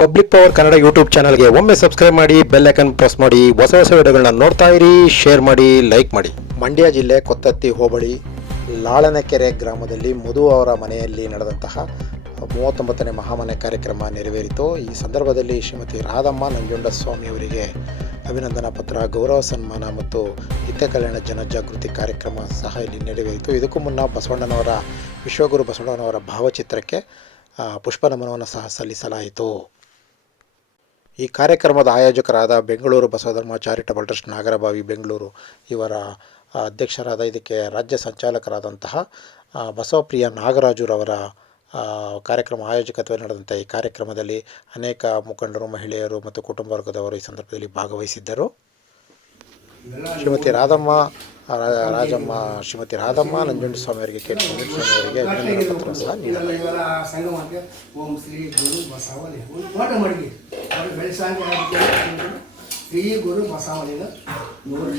Public power Kannada YouTube ಚಾನಲ್ಗೆ ಒಮ್ಮೆ subscribe ಮಾಡಿ, ಬೆಲ್ ಐಕನ್ ಪ್ರೆಸ್ ಮಾಡಿ, ಹೊಸ ವಿಡಿಯೋಗಳನ್ನ ನೋಡ್ತಾ ಇರಿ, ಶೇರ್ ಮಾಡಿ, ಲೈಕ್ ಮಾಡಿ. ಮಂಡ್ಯ ಜಿಲ್ಲೆ ಕೊತ್ತತ್ತಿ ಹೋಬಳಿ ಲಾಳನಕೆರೆ ಗ್ರಾಮದಲ್ಲಿ ಮಧು ಅವರ ಮನೆಯಲ್ಲಿ ನಡೆದಂತಹ 39ನೇ ಮಹಾಮನೆ ಕಾರ್ಯಕ್ರಮ ನೆರವೇರಿತು. ಈ ಸಂದರ್ಭದಲ್ಲಿ ಶ್ರೀಮತಿ ರಾಧಮ್ಮ ನಂಜುಂಡಸ್ವಾಮಿ ಅವರಿಗೆ ಅಭಿನಂದನಾ ಪತ್ರ, ಗೌರವ ಸನ್ಮಾನ ಮತ್ತು ನಿತ್ಯ ಕಲ್ಯಾಣ ಜನಜಾಗೃತಿ ಕಾರ್ಯಕ್ರಮ ಸಹ ಇಲ್ಲಿ ನೆರವೇರಿತು. ಇದಕ್ಕೂ ಮುನ್ನ ಬಸವಣ್ಣನವರ ವಿಶ್ವಗುರು ಬಸವಣ್ಣನವರ ಭಾವಚಿತ್ರಕ್ಕೆ ಪುಷ್ಪ ನಮನವನ್ನು ಸಹ ಸಲ್ಲಿಸಲಾಯಿತು. ಈ ಕಾರ್ಯಕ್ರಮದ ಆಯೋಜಕರಾದ ಬೆಂಗಳೂರು ಬಸವಧರ್ಮ ಚಾರಿಟಬಲ್ ಟ್ರಸ್ಟ್ ನಾಗರಬಾವಿ ಬೆಂಗಳೂರು ಇವರ ಅಧ್ಯಕ್ಷರಾದ, ಇದಕ್ಕೆ ರಾಜ್ಯ ಸಂಚಾಲಕರಾದಂತಹ ಬಸವಪ್ರಿಯ ನಾಗರಾಜುರವರ ಕಾರ್ಯಕ್ರಮ ಆಯೋಜಕತ್ವ ನಡೆದಂಥ ಈ ಕಾರ್ಯಕ್ರಮದಲ್ಲಿ ಅನೇಕ ಮುಖಂಡರು, ಮಹಿಳೆಯರು ಮತ್ತು ಕುಟುಂಬ ವರ್ಗದವರು ಈ ಸಂದರ್ಭದಲ್ಲಿ ಭಾಗವಹಿಸಿದ್ದರು. ಶ್ರೀಮತಿ ರಾಧಮ್ಮ ನಂಜುಂಡಸ್ವಾಮಿ ಅವರಿಗೆ ಅಭಿನಂದನಾ ಪತ್ರ ಸಹ ನೀಡಲಾಯಿತು. ಓಂ ಶ್ರೀ ಗುರು ಶ್ರೀ ಗುರು ಬಸವಲಿಂಗ ನೋಡಿ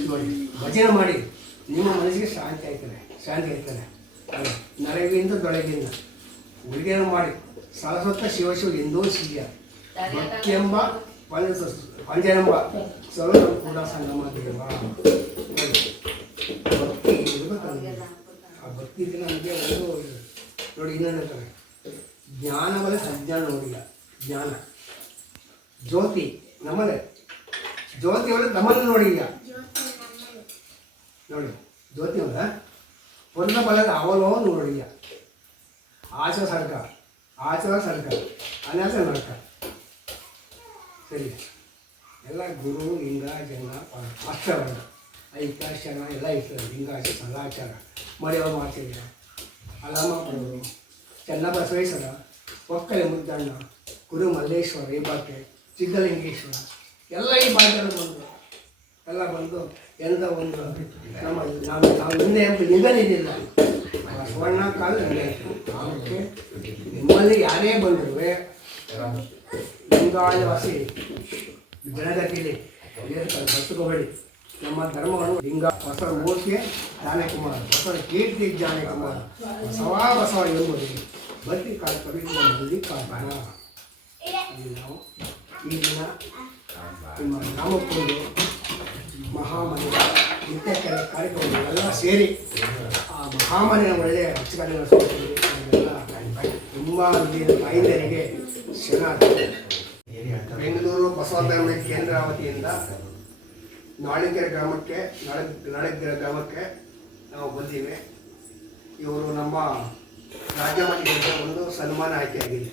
ಭಜನೆ ಮಾಡಿ, ನಿಮ್ಮ ಮನಸ್ಸಿಗೆ ಶಾಂತಿ ಆಯ್ತಾನೆ. ನರವಿಂದ ದೊಳಗಿಂದ ಉಳಿಗೆಯನ್ನು ಮಾಡಿ ಸರಸ್ವತ ಶಿವಶಿವ ಎಂದೋ ಸಿಹಿಯ ಭಕ್ತಿಯೆಂಬ ಪಂಜನೆಂಬ ಸರ್ವ ಕೂಡ ಸಂಗಮ ದೇವ. ಭಕ್ತಿ ಇರಬೇಕಲ್ಲ, ಆ ಭಕ್ತಿ ನಮಗೆ ಒಂದು ನೋಡಿ. ಇನ್ನೇನಂತಾರೆ, ಜ್ಞಾನವಲ್ಲ ಅಜ್ಞಾನ ನೋಡಿಲ್ಲ. ಜ್ಞಾನ ಜ್ಯೋತಿ ನಮ್ಮನೆ, ಜ್ಯೋತಿ ಅವರ ನಮ್ಮನ್ನು ನೋಡಿಲ್ಲ ನೋಡಿ. ಜ್ಯೋತಿ ಅವರ ಒಂದು ಬಲದ ಅವಲೋ ನೋಡಿಲ್ಲ. ಆಚರ ಸರ್ಕಾರ ಅನ್ಯಾಸ ನರಕ. ಸರಿ, ಎಲ್ಲ ಗುರು ಲಿಂಗ ಜನ ಅಷ್ಟವರ್ಣ ಐಕ ಶರಣ ಎಲ್ಲ ಇರ್ತದೆ. ಲಿಂಗಾಚ ಸದಾಚಾರ ಮರೆಯವ ಮಾಡ್ತಿಲ್ಲ. ಅಲಮ ಪಡೋರು, ಚನ್ನಬಸವೇಶ್ವರ, ಒಕ್ಕಲೆ ಮುದ್ದಣ್ಣ, ಗುರು ಮಲ್ಲೇಶ್ವರ, ಈ ಬಾಕೆ ಸಿದ್ಧಲಿಂಗೇಶ್ವರ ಎಲ್ಲ ಈ ಬಾಕೆಲ್ಲ ಬಂದು ಎಲ್ಲ ಒಂದು ನಾವು ಹಿಂದೆ ನಿಲ್ಲಲಿಲ್ಲ. ಬಸವಣ್ಣ ಕಾಲ ಅದಕ್ಕೆ ನಿಮ್ಮಲ್ಲಿ ಯಾರೇ ಬಂದರೂ ಲಿಂಗಾಯವಾಸಿ ಜನಗತಿಲಿ ಬಸ್ಸುಗೋಬೇಡಿ. ನಮ್ಮ ಧರ್ಮವನ್ನು ಲಿಂಗ ಬಸವ ಮೂರ್ತಿಯ ಜಾನಕುಮಾರ, ಬಸವ ಕೀರ್ತಿ ಜಾನಕುಮಾರ, ಬಸವ ಎಂಬುದು ಭಕ್ತಿ ಕವಿಗಳಲ್ಲಿ ಕಾರಣ. ನಾವು ಈ ದಿನ ನಿಮ್ಮ ನಾಮಕ್ಕೊಂದು ಮಹಾಮನೆ ನಿತ್ಯ ಕಾರ್ಯಕ್ರಮಗಳೆಲ್ಲ ಸೇರಿ ಆ ಮಹಾಮನೆಯ ಒಳ್ಳೆಯ ಅಚ್ಚುಕಟ್ಟಿನ ತುಂಬ ಮಹಿಳೆಯರಿಗೆ ಶರಣ. ಬೆಂಗಳೂರು ಬಸವ ಧರ್ಮ ಕೇಂದ್ರ ವತಿಯಿಂದ ನಾಳಿಕೆರೆ ಗ್ರಾಮಕ್ಕೆ ನಾವು ಬಂದಿವೆ. ಇವರು ನಮ್ಮ ರಾಜ್ಯ ಮಟ್ಟದ ಒಂದು ಸನ್ಮಾನ ಆಯ್ಕೆಯಾಗಿದೆ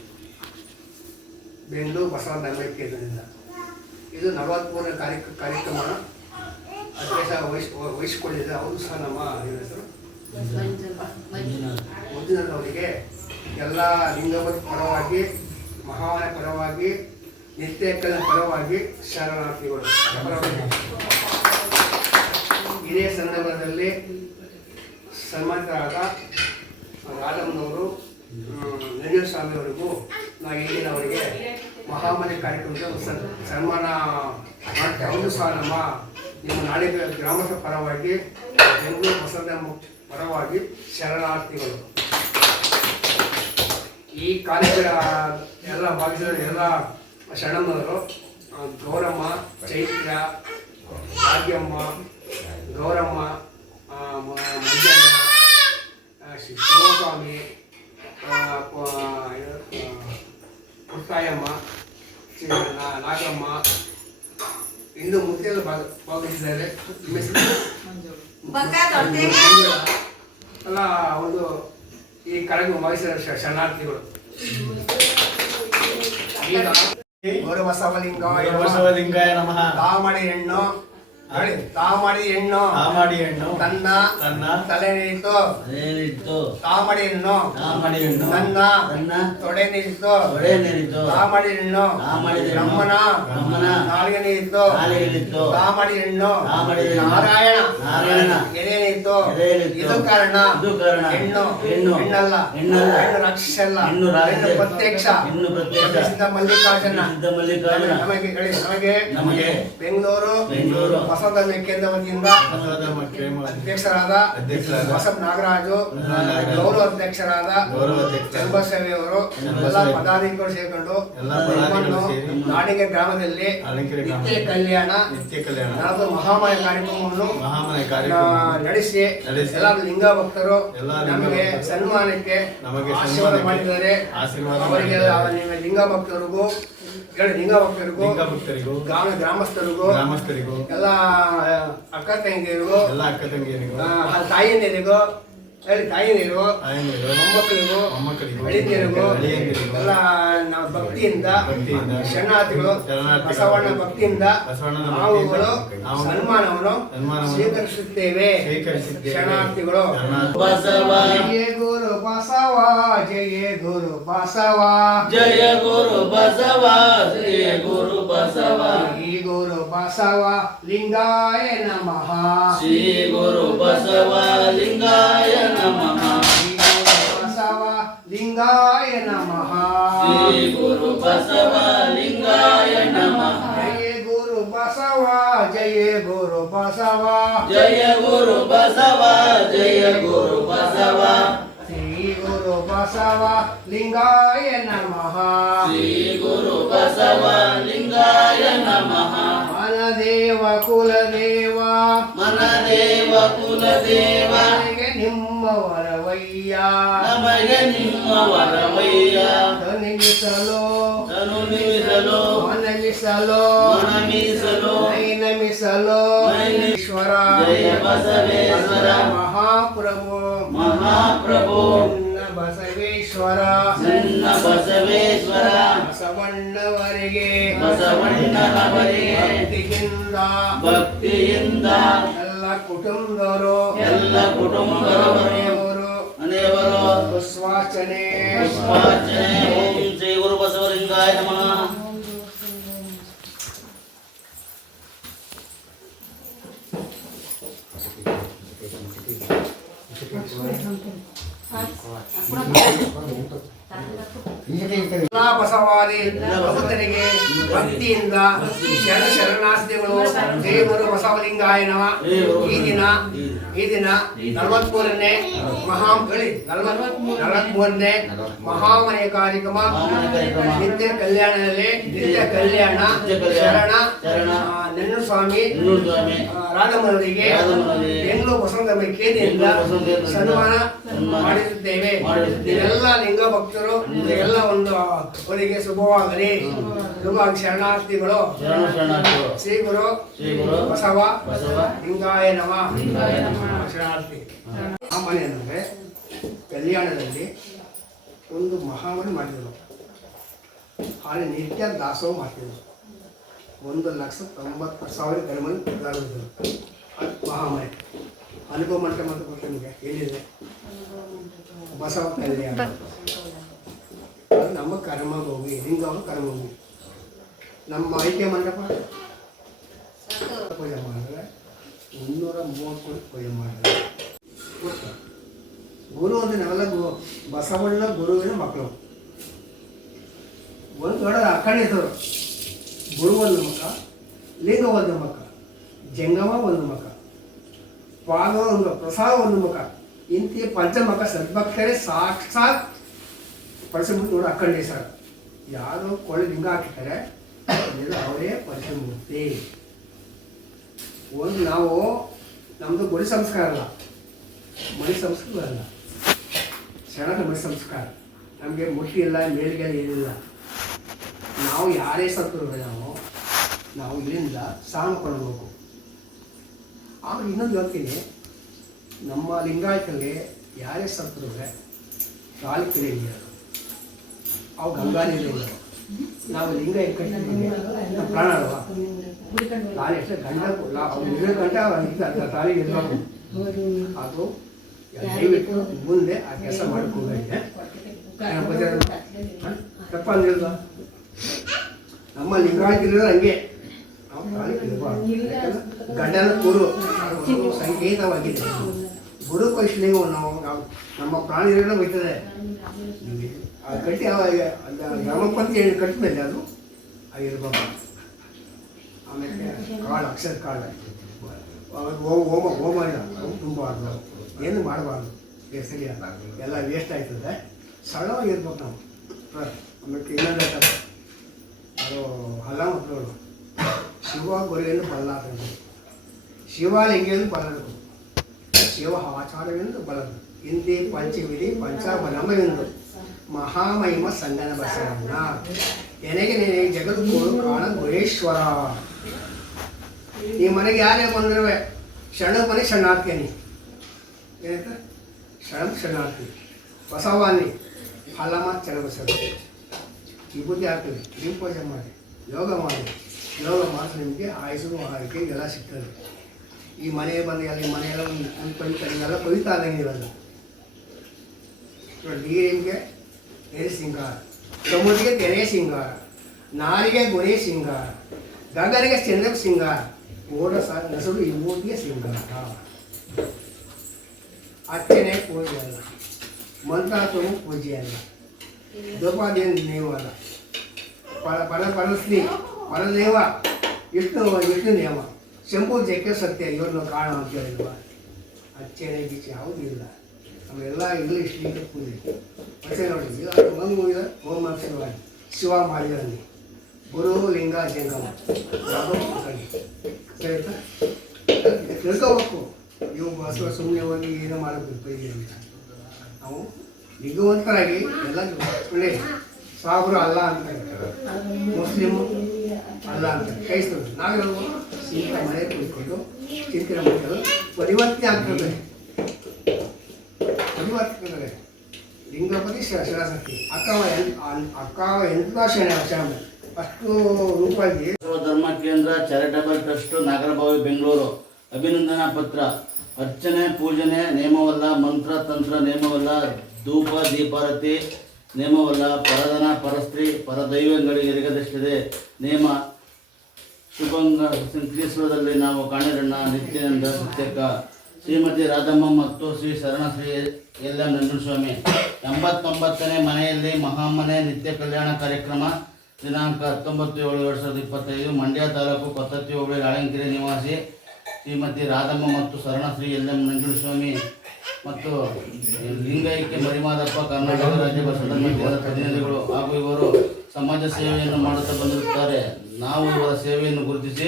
ಬೆಂಗಳೂರು ಬಸವ ಧರ್ಮ ಕೇಂದ್ರದಿಂದ. ಇದು 43ನೇ ಕಾರ್ಯಕ್ರಮ ಅಧ್ಯಕ್ಷ ವಹಿಸಿಕೊಂಡಿದೆ. ಅವರು ಸಹ ನಮ್ಮ ಹೆಸರು ಮಂಜುನಾಥ್ ಅವರಿಗೆ ಎಲ್ಲ ಲಿಂಗವರ ಪರವಾಗಿ, ಮಹಾವನ ಪರವಾಗಿ, ನಿತ್ಯ ಕಲ್ಯಾಣ ಪರವಾಗಿ ಶರಣಾರ್ಥಿಗಳು. ಇದೇ ಸಂದರ್ಭದಲ್ಲಿ ಸನ್ಮಾನಿತರಾದ ರಾಧಮ್ಮನವರು, ನಂಜುಂಡಸ್ವಾಮಿಯವರಿಗೂ ನಾವು ಈಗಿನವರಿಗೆ ಮಹಾಮನೆ ಕಾರ್ಯಕ್ರಮದ ಸನ್ಮಾನ ಮಾಡ್ತಾ ಅವರು ಸಹ ನಿಮ್ಮ ನಾಳೆ ಗ್ರಾಮದ ಪರವಾಗಿ, ಬೆಂಗಳೂರು ಬಸವನ ಪರವಾಗಿ ಶರಣಾರ್ಥಿಗಳು. ಈ ಕಾರ್ಯಕ್ರಮ ಎಲ್ಲ ಭಾಗದ ಎಲ್ಲ ಶರಣಮ್ಮನವರು, ಗೌರಮ್ಮ, ಚೈತ್ರ, ಭಾಗ್ಯಮ್ಮ, ಗೌರಮ್ಮ, ಮಂಜಣ್ಣ, ಶಿವಸ್ವಾಮಿ, ಪುಟ್ಟಾಯಮ್ಮ, ನಾಗಮ್ಮ, ಇಂದು ಮುಖ್ಯರು ಭಾಗವಹಿಸಿದ್ದಾರೆ. ಎಲ್ಲ ಒಂದು ಈ ಕಾರ್ಯಕ್ರಮ ಭಾಗವಹಿಸಿದ ಶರಣಾರ್ಥಿಗಳು. ಗೌರವ ಬಸವಲಿಂಗಾಯ ನಮಃ. ತಾಮಡಿ ಹೆಣ್ಣು ತನ್ನ ತಲೆ ನಿಂತು, ತಾಮಡಿ ಹೆಣ್ಣು ತನ್ನ ತೊಡೆ ನಿಂತು, ತಾಮಡಿ ಹೆಣ್ಣು ಬ್ರಹ್ಮನ ನಾಲಿಗೆ ನಿಂತು, ತಾಮಡಿ ಹೆಣ್ಣು ನಾರಾಯಣ ಎದೆ ನಿಂತು. ಇದು ಕಾರಣ ಹೆಣ್ಣು ಹೆಣ್ಣಲ್ಲ, ಹೆಣ್ಣು ರಾಕ್ಷಸಲ್ಲ, ಹೆಣ್ಣು ಪ್ರತ್ಯಕ್ಷ. ಮಲ್ಲಿಕಾರ್ಜುನ ನಮಗೆ ಬೆಂಗಳೂರು ಬಸವಧರ್ಮ ಕೇಂದ್ರ ವತಿಯಿಂದ ಅಧ್ಯಕ್ಷರಾದ ಬಸವ ನಾಗರಾಜು, ಗೌರವ ಅಧ್ಯಕ್ಷರಾದ ಚನ್ನಬಸವೇವರು ಎಲ್ಲ ಪದಾಧಿಕಾರಿಗಳು ಸೇರಿಕೊಂಡು ನಮ್ಮನ್ನು ನಾಡಿಗೆ ಗ್ರಾಮದಲ್ಲಿ ನಿತ್ಯ ಕಲ್ಯಾಣ ನಾಲ್ಕು ಮಹಾಮಾಯ ಕಾರ್ಯಕ್ರಮವನ್ನು ನಡೆಸಿ ಎಲ್ಲ ಲಿಂಗ ಭಕ್ತರು ನಮಗೆ ಸನ್ಮಾನಕ್ಕೆ ಆಶೀರ್ವಾದ ಮಾಡಿದ್ದಾರೆ. ಅವರಿಗೆ ಲಿಂಗ ಭಕ್ತರಿಗೂ ಗ್ರಾಮಸ್ಥರಿಗೂ ಎಲ್ಲ ಅಕ್ಕ ತಂಗಿಯರಿಗೂ ತಾಯಿಯಂದಿರಿಗೂ ಮೊಮ್ಮಕ್ಕಳಿಗೂ ಅಳಿಯಂದಿರಿಗೂ ಎಲ್ಲ ನಾವು ಭಕ್ತಿಯಿಂದ ಶರಣಾರ್ಥಿಗಳು ಬಸವಣ್ಣ ಭಕ್ತಿಯಿಂದ ನಾವುಗಳು ಸನ್ಮಾನವನ್ನು ಸ್ವೀಕರಿಸುತ್ತೇವೆ. ಶರಣಾರ್ಥಿಗಳು ಜಯ ಗುರು ಬಸವ, ಜಯ ಗುರು ಬಸವ, ಜಯ ಗುರು ಬಸವ, ಜಯ ಗುರು ಬಸವ. ಶ್ರೀ ಗುರು ಬಸವ ಲಿಂಗಾಯ ನಮಃ, ಶ್ರೀ ಗುರು ಬಸವ ಲಿಂಗಾಯ ನಮಃ, ಶ್ರೀ ಗುರು ಬಸವ ಲಿಂಗಾಯ ನಮಃ, ಶ್ರೀ ಗುರು ಬಸವ ಲಿಂಗಾಯ ನಮಃ. ಜಯ ಗುರು ಬಸವ, ಜಯ ಗುರು ಬಸವ, ಜಯ ಗುರು ಬಸವ, ಜಯ ಗುರು ಬಸವ. ಶ್ರೀ ಗುರು ಬಸವ ಲಿಂಗಾಯ ನಮಃ, ಶ್ರೀ ಗುರು ಬಸವ ಲಿಂಗಾಯ ನಮಃ. ಮನದೇವ ಕುಲದೇವ, ಮನದೇವ ಕುಲದೇವ, ನಮಗೆ ನಿಮ್ಮ ವರವಯ್ಯ, ನಮಗೆ ನಿಮ್ಮ ವರವಯ್ಯ. ಧನಿಸಲು ತನುನಿಸಲು ಮನಮಿಸಲು ಮನಮಿಸಲು ನಮಿಸಲು ಈಶ್ವರ ಜಯ ಬಸವೇಶ್ವರ ಮಹಾಪ್ರಭು ಮಹಾಪ್ರಭು ನನ್ನ ಬಸವೇಶ್ವರ ನನ್ನ ಬಸವೇಶ್ವರ ಬಸವಣ್ಣವರಿಗೆ ಬಸವಣ್ಣನವರಿಗೆ ಭಕ್ತಿಯಿಂದ ಎಲ್ಲ ಕುಟುಂಬದವರು ಎಲ್ಲ ಕುಟುಂಬದವರು ಮನೆಯವರು ಪುಷ್ಪಾರ್ಚನೆ ಪುಷ್ಪಾರ್ಚನೆ. ಓಂ ಶ್ರೀ ಗುರು ಬಸವಲಿಂಗಾಯ ನಮಃ. ಬಸವಾದಿ ಭಕ್ತರಿಗೆ ಭಕ್ತಿಯಿಂದ ಶರಣಾರ್ಥಿಗಳು ಜಯ ಗುರು ಬಸವಲಿಂಗಾಯ ನಮಃ. ಈ ದಿನ 43ನೇ ಮಹಾಮನೆಯ ಕಾರ್ಯಕ್ರಮ ನಿತ್ಯ ಕಲ್ಯಾಣದಲ್ಲಿ ನಿತ್ಯ ಕಲ್ಯಾಣ ಶರಣ ನೆನ್ನಸ್ವಾಮಿ ರಾಧಮ್ಮನವರಿಗೆ ಬೆಂಗಳೂರು ಬಸವಧರ್ಮ ಕೇಂದ್ರದಿಂದ ಸನ್ಮಾನ ಮಾಡಿಸುತ್ತೇವೆ. ಎಲ್ಲ ಲಿಂಗ ಭಕ್ತರು ಎಲ್ಲ ಒಂದು ಅವರಿಗೆ ಶುಭವಾಗಲಿ. ಶರಣಾರ್ಥಿಗಳು ಶ್ರೀ ಗುರು ಬಸವ ಲಿಂಗಾಯ ನಮಃ. ಶರಣಾರ್ಥಿ ಮಹಾಮನೆ ಅಂದರೆ ಕಲ್ಯಾಣದಲ್ಲಿ ಒಂದು ಮಹಾಮನೆ ಮಾಡಿದರು. ಹಾಗೆ ನಿತ್ಯ ದಾಸೋಹ ಮಾಡ್ತಿದ್ರು. 1,90,000 ಗಣಮನೆ ಇದ್ದಾಗಿದ್ದರು. ಅದು ಮಹಾಮನೆ ಅನುಭವ ಮಂಟಪ ಅಂತ ಗೊತ್ತು ನಿಮಗೆ ಎಲ್ಲಿದೆ? ಬಸವ ಕಲ್ಯಾಣ. ಅದು ನಮ್ಮ ಕರ್ಮಭೂಮಿ, ಲಿಂಗವನ್ನು ಕರ್ಮಭೂಮಿ. ನಮ್ಮ ಐಕ್ಯ ಮಂಟಪ ಪೂಜೆ ಮಾಡಿದ್ರೆ 330 ಕೋಟಿ ಪೂಜೆ ಮಾಡಿದ್ರೆ ಗುರು ಅಂದರೆ ನಾವೆಲ್ಲ ಬಸವಣ್ಣ ಗುರುವಿನ ಮಕ್ಕಳು. ಒಂದು ದೊಡ್ಡ ಅಖಂಡಿತರು. ಗುರು ಒಂದು ಮಕ್ಕ, ಲಿಂಗ ಒಂದು ಮಕ್ಕ, ಜಂಗಮ ಒಂದು ಮಕ್ಕ, ಪಾದ ಒಂದು ಪ್ರಸಾದ ಒಂದು ಮಕ್ಕ. ಇಂಥ ಪಂಚಮಕ ಸದ್ಭಕ್ತರೇ ಸಾಕ್ಷಾತ್ ಪರಶುಮೂರ್ತಿ ನೋಡಿ ಅಖಂಡೇಶ್ವರ. ಯಾರು ಕೊಳ್ಳೆ ಲಿಂಗ ಹಾಕಿರ್ತಾರೆ ಅವರೇ ಪರಶುಮೂರ್ತಿ. ಒಂದು ನಾವು ನಮ್ಮದು ಗುಡಿ ಸಂಸ್ಕಾರ ಅಲ್ಲ, ಮಡಿ ಸಂಸ್ಕಾರ ಅಲ್ಲ, ಶರಣರ ಮಡಿ ಸಂಸ್ಕಾರ. ನಮಗೆ ಮುಟ್ಟಿ ಇಲ್ಲ, ಮೇಲಿಗೆ ಏನಿಲ್ಲ. ನಾವು ಯಾರೇ ಸತ್ತರು ನಾವು ಇಲ್ಲಿಂದ ಸಾಮ ಕೊಡಬೇಕು. ಆಮೇಲೆ ಇನ್ನೊಂದು ಹೇಳ್ತೀನಿ, ನಮ್ಮ ಲಿಂಗಾಯತಲ್ಲಿ ಯಾರೇ ಸತ್ತರು ಕಾಲಿ ಕೆರೆಯಲ್ಲಿ ಅವು ಗಂಗಾ ನೀರು. ನಾವು ಲಿಂಗ ಕಟ್ಟಿದ್ದೀವಿ, ನಮ್ಮ ಪ್ರಾಣ ಅಲ್ವಾ? ತಾಳಿ ಅಷ್ಟೇ ಗಂಡ ಗಂಟ ತಾಳಿ ಇರಬೇಕು. ಅದು ದಯವಿಟ್ಟು ಮುಂದೆ ಆ ಕೆಲಸ ಮಾಡ್ಕೋಬೇಕು. ತಪ್ಪ ಅಂದಿಲ್ವಾ? ನಮ್ಮ ಲಿಂಗಾಯತಿರೋದು ಹಂಗೆ. ನಾವು ತಾಳಿ ಇರಬಾರ್ದು. ಗಂಡನ ಗುರು ಸಂಕೇತವಾಗಿದೆ. ಗುರು ಕೈಶ್ಲಿಂಗ ನಾವು ನಮ್ಮ ಪ್ರಾಣಿಗಳನ್ನ ಹೋಯ್ತದೆ. ಅದು ಕಟ್ಟಿ ಗ್ರಾಮಪಂಚಾಯತಿ ಏನು ಕಟ್ಟಿದ್ಮೇಲೆ ಅದು ಆಗಿರ್ಬೇಕು. ಆಮೇಲೆ ಕಾಳು, ಅಕ್ಷರ ಕಾಳು ಹೋಮ ಇಲ್ಲ ತುಂಬಬಾರ್ದು, ಏನು ಮಾಡಬಾರ್ದು, ಸರಿಯಾ ಎಲ್ಲ ವೇಸ್ಟ್ ಆಯ್ತದೆ. ಸರಳವಾಗಿರ್ಬೇಕು ನಾವು. ಆಮೇಲೆ ಇನ್ನೊಂದು ಹೇಳ್ತಾರೆ, ಅದು ಹಲ್ಲ ಮಕ್ಕಳು ಶಿವ ಗುರುವೆಂದು ಬಲ್ಲಾದರು, ಶಿವಲಿಂಗೆಂದು ಬಲ್ಲರು, ಶಿವ ಆಚಾರವೆಂದು ಬಲ್ಲರು, ಹಿಂದಿ ಪಂಚವಿಧಿ ಪಂಚಾಬಲಮೆಂದು ಮಹಾಮಹಿಮ ಸಂಗನ ಬಸವಣ್ಣ ಎನಗೆ ನೆನೆ ಜಗದ್ಗುರು ಕಾಣ ಗುರೇಶ್ವರ. ಈ ಮನೆಗೆ ಯಾರೇ ಬಂದ್ರೆ ಶರಣ ಮನೆ ಶರಣಾರ್ಥಿನಿ ಏನಂತ ಶರಣಾರ್ಥಿ ಬಸವಾನಿ ಫಲಮ ಚಲಬಸವ ವಿಭೂತಿ ಹಾಕ್ತೀವಿ, ದೀಪೋಜೆ ಮಾಡಿ, ಯೋಗ ಮಾಡಿದ್ರೆ ನಿಮಗೆ ಆಯುಷು ಆರೋಗ್ಯ ಎಲ್ಲ ಸಿಗ್ತದೆ. ಈ ಮನೆಗೆ ಬಂದು ಅಲ್ಲಿ ಮನೆಯೆಲ್ಲ ಎಲ್ಲ ಕೊಯ್ತಾ ಇದ್ದಂಗೆ ಇವೆಲ್ಲ ನೀರಿಗೆ ನೆರೆ ಸಿಂಗಾರ, ಸಮುದ್ರಿಗೆ ತೆನೆ ಸಿಂಗಾರ, ನಾರಿಗೆ ಗುಣೆ ಸಿಂಗಾರ, ಗಗನಿಗೆ ಚಂದ್ರ ಸಿಂಗಾರ, ಓಡ ನಸುಡು ವಿಭೂತಿಗೆ ಸಿಂಗಾರ. ಅರ್ಚನೆ ಪೂಜೆ ಅಲ್ಲ, ಮಂತ್ರಾತ್ಮ ಪೂಜೆ ಅಲ್ಲ, ದ್ರೌಪದಿಯ ನೇಮ ಅಲ್ಲ, ಪರಶ್ರೀ ಪರದೇವ ವಿಷ್ಣು ನೇಮ, ಶಂಭು ಜಕ್ಕೆ ಸತ್ಯ ಇವ್ರನ್ನ ಕಾಣ ಅಂತ ಹೇಳಿಲ್ವ. ಅರ್ಚನೆ ಗೀಚೆ ಯಾವುದೂ ಇಲ್ಲ, ಅವೆಲ್ಲ ಇಂಗ್ಲೀಷ್ ಲೀಗ ಪೂಜೆ. ಮತ್ತೆ ನೋಡಿ ಒಂದು ಓಂ ನಮಃ ಶಿವಾಯ, ಶಿವ ಮಾಡಿದಲ್ಲಿ ಗುರು ಲಿಂಗ ಜಂಗಮ ತಿಳ್ಕೋಬೇಕು. ಇವು ಬಸವ ಸುಮ್ಮನೆ ಹೋಗಿ ಏನೋ ಮಾಡಬೇಕು ಅಂತ ನಾವು ನಿಗವಂತರಾಗಿ ಎಲ್ಲ ಒಳ್ಳೆ ಸಾಬ್ರು ಅಲ್ಲ ಅಂತಾರೆ, ಮುಸ್ಲಿಮು ಅಲ್ಲ ಅಂತಾರೆ, ಕ್ರೈಸ್ತರು ನಾವೆಲ್ಲ ಸೀತ ಮನೆ ಕುಳಿತುಕೊಂಡು ಚಿಂತನೆ ಮಾಡ್ತಾರೆ. ಪರಿವರ್ತನೆ ಆಗ್ತದೆ, ಪರಿವರ್ತನೆ ಲಿಂಗಪತಿ ಶಿವಶಕ್ತಿ ಅಕ್ಕವ ಎಂಥ ಶರಣ ಅಷ್ಟು ರೂಪಾಯಿ. ಧರ್ಮ ಕೇಂದ್ರ ಚಾರಿಟಬಲ್ ಟ್ರಸ್ಟ್ ನಾಗರಬಾವಿ ಬೆಂಗಳೂರು. ಅಭಿನಂದನಾ ಪತ್ರ. ಅರ್ಚನೆ ಪೂಜನೆ ನೇಮವಲ್ಲ, ಮಂತ್ರ ತಂತ್ರ ನೇಮವಲ್ಲ, ಧೂಪ ದೀಪಾರತಿ ನೇಮವಲ್ಲ, ಪರದನ ಪರಸ್ತ್ರೀ ಪರದೈವಗಳಿಗೆ ಎರಗದಷ್ಟಿದೆ ನೇಮ. ಶುಭಂಗ ಕ್ರೀಶ್ವರದಲ್ಲಿ ನಾವು ಕಾಣಿರಣ್ಣ ನಿತ್ಯಾನಂದ ಸತ್ಯಕ್ಕ, ಶ್ರೀಮತಿ ರಾಧಮ್ಮ ಮತ್ತು ಶ್ರೀ ಶರಣಶ್ರೀ ಎಲ್ಲ ನಂಜುಸ್ವಾಮಿ. 89ನೇ ಮನೆಯಲ್ಲಿ ಮಹಾಮನೆ ನಿತ್ಯ ಕಲ್ಯಾಣ ಕಾರ್ಯಕ್ರಮ ದಿನಾಂಕ 19/7/2025. ಮಂಡ್ಯ ತಾಲೂಕು ಕೊತ್ತತ್ತಿ ಹೋಬಳಿ ರಾಳಂಕೆರೆ ನಿವಾಸಿ ಶ್ರೀಮತಿ ರಾಧಮ್ಮ ಮತ್ತು ಶರಣಶ್ರೀ ಎಲ್ ಎಂ ನಂಜುಸ್ವಾಮಿ ಮತ್ತು ಲಿಂಗೈಕ್ಯ ಮರಿಮಾದಪ್ಪ ಕರ್ನಾಟಕ ರಾಜ್ಯ ಬಸವ ಧರ್ಮದ ಪ್ರತಿನಿಧಿಗಳು ಹಾಗೂ ಇವರು ಸಮಾಜ ಸೇವೆಯನ್ನು ಮಾಡುತ್ತಾ ಬಂದಿರುತ್ತಾರೆ. ನಾವು ಇವರ ಸೇವೆಯನ್ನು ಗುರುತಿಸಿ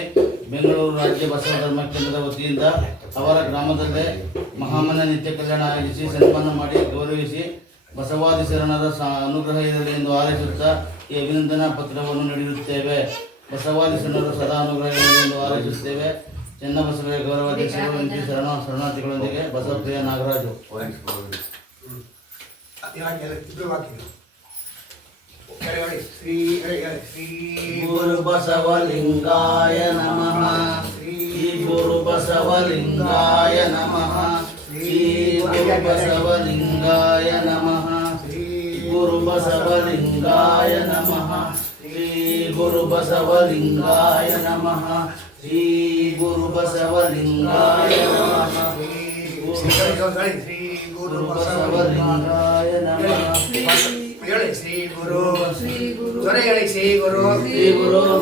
ಬೆಂಗಳೂರು ರಾಜ್ಯ ಬಸವ ಧರ್ಮ ಕೇಂದ್ರದ ವತಿಯಿಂದ ಅವರ ಗ್ರಾಮದಲ್ಲೇ ಮಹಾಮನ ನಿತ್ಯ ಕಲ್ಯಾಣ ಆಯೋಜಿಸಿ ಸನ್ಮಾನ ಮಾಡಿ ಗೌರವಿಸಿ ಬಸವಾದಿ ಶರಣರ ಅನುಗ್ರಹ ಇರಲಿ ಎಂದು ಹಾರೈಸುತ್ತಾ ಈ ಅಭಿನಂದನಾ ಪತ್ರವನ್ನು ನೀಡಿರುತ್ತೇವೆ. ಬಸವಾದಿ ಶರಣರು ಸದಾ ಅನುಗ್ರಹ ಇರಲಿ ಎಂದು ಹಾರೈಸುತ್ತೇವೆ. ಚೆನ್ನಬಸವ ಗೌರವಾಧ್ಯಕ್ಷರು ಎಂಟಿ ಶರಣಾರ್ಥಿಗಳೊಂದಿಗೆ ಬಸವಪ್ರಿಯ ನಾಗರಾಜು. ಶ್ರೀ ಗುರು ಬಸವಲಿಂಗಾಯ ನಮಃ. ಶ್ರೀ ಗುರು ಬಸವಲಿಂಗಾಯ ನಮಃ. ಶ್ರೀ ಗುರು ಬಸವಲಿಂಗಾಯ ನಮಃ. ಗುರು ಬಸವಲಿಂಗಾಯ ನಮಃ. ಶ್ರೀ ಗುರು ಬಸವಲಿಂಗಾಯ ನಮಃ. ಶ್ರೀ ಗುರು ಬಸವಲಿಂಗಾಯ ನಮಃ. ಶ್ರೀ ಗುರು ಬಸವಲಿಂಗಾಯ ನಮಃ. ಹೇಳಿ ಶ್ರೀ ಗುರು ಜ್ವರ ಹೇಳಿ ಶ್ರೀ ಗುರು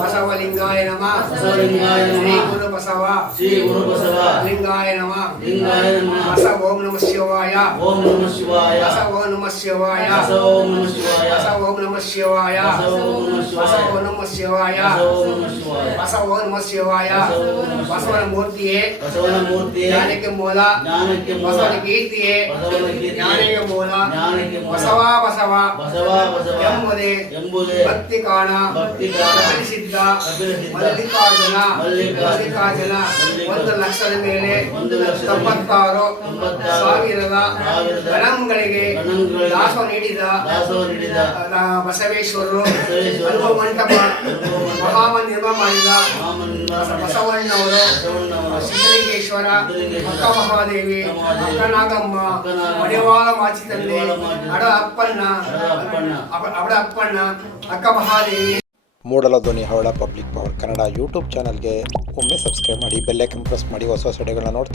ಬಸವಲಿಂಗಾಯ ನಮಃ. ಬಸವಲಿಂಗಾಯ ನಮಃ. ಶ್ರೀ ಗುರು ಬಸವ ಶ್ರೀ ಗುರು ಬಸವ ಲಿಂಗಾಯ ನಮಃ. ಲಿಂಗಾಯ ನಮಃ. ಬಸವ ಓಂ ನಮಃ ಶಿವಾಯ. ಓಂ ನಮಃ ಶಿವಾಯ. ಬಸವ ಓಂ ನಮಃ ಶಿವಾಯ. ಬಸವ ಓಂ ನಮಃ ಶಿವಾಯ. ಬಸವ ಓಂ ನಮಃ ಶಿವಾಯ. ಬಸವ ಓಂ ನಮಃ ಶಿವಾಯ. ಬಸವ ಓಂ ನಮಃ ಶಿವಾಯ. ಬಸವ ಓಂ ನಮಃ ಶಿವಾಯ. ಬಸವನ ಮೂರ್ತಿಯೇ ಬಸವನ ಮೂರ್ತಿಯೇ ಜ್ಞಾನಕ್ಕೆ ಮೂಲ. ಜ್ಞಾನಕ್ಕೆ ಮೂಲ. ಬಸವನ ಕೀರ್ತಿಯೇ ಬಸವನ ಕೀರ್ತಿಯೇ ಜ್ಞಾನಕ್ಕೆ ಮೂಲ. ಜ್ಞಾನಕ್ಕೆ ಮೂಲ. ಬಸವ ಬಸವ ಬಸವ ಬಸವ ಎಂಬುದೇ ಭಕ್ತಿ ಕಾಣ ಭಕ್ತಿ ಕಾಣ ಸಿದ್ಧ ಕಪಿಲಸಿದ್ಧ ಮಲ್ಲಿಕಾರ್ಜುನ ಮಲ್ಲಿಕಾರ್ಜುನ 1,00,000ದ ಮೇಲೆ 1,00,000 96,000 ಗಣಂಗಳಿಗೆ ದಾಸೋಹ ನೀಡಿದ ಬಸವೇಶ್ವರರು ಅನುಭವ ಮಂಟಪ ಮಹಾಮನ ನಿರ್ಮಾಣ ಮಾಡಿದ ಬಸವಣ್ಣವರು ಸಿದ್ಧಲಿಂಗೇಶ್ವರ ಅಕ್ಕ ಮಹಾದೇವಿ ಅಕ್ಕ ನಾಗಮ್ಮ ಮಡಿವಾಳ ಮಾಚಿ ತಂದೆ ಅಡ ಅಪ್ಪಣ್ಣ ಅಕ್ಕ ಮಹಾದೇವಿ. ಮೂಡಲ ಧ್ವನಿ ಹವಳ ಪಬ್ಲಿಕ್ ಪವರ್ ಕನ್ನಡ ಯೂಟ್ಯೂಬ್ ಚಾನಲ್ಗೆ ಒಮ್ಮೆ ಸಬ್ಸ್ಕ್ರೈಬ್ ಮಾಡಿ, ಬೆಲ್ ಐಕನ್ ಪ್ರೆಸ್ ಮಾಡಿ, ಹೊಸ ವಿಡಿಯೋಗಳನ್ನ ನೋಡ್ತಾ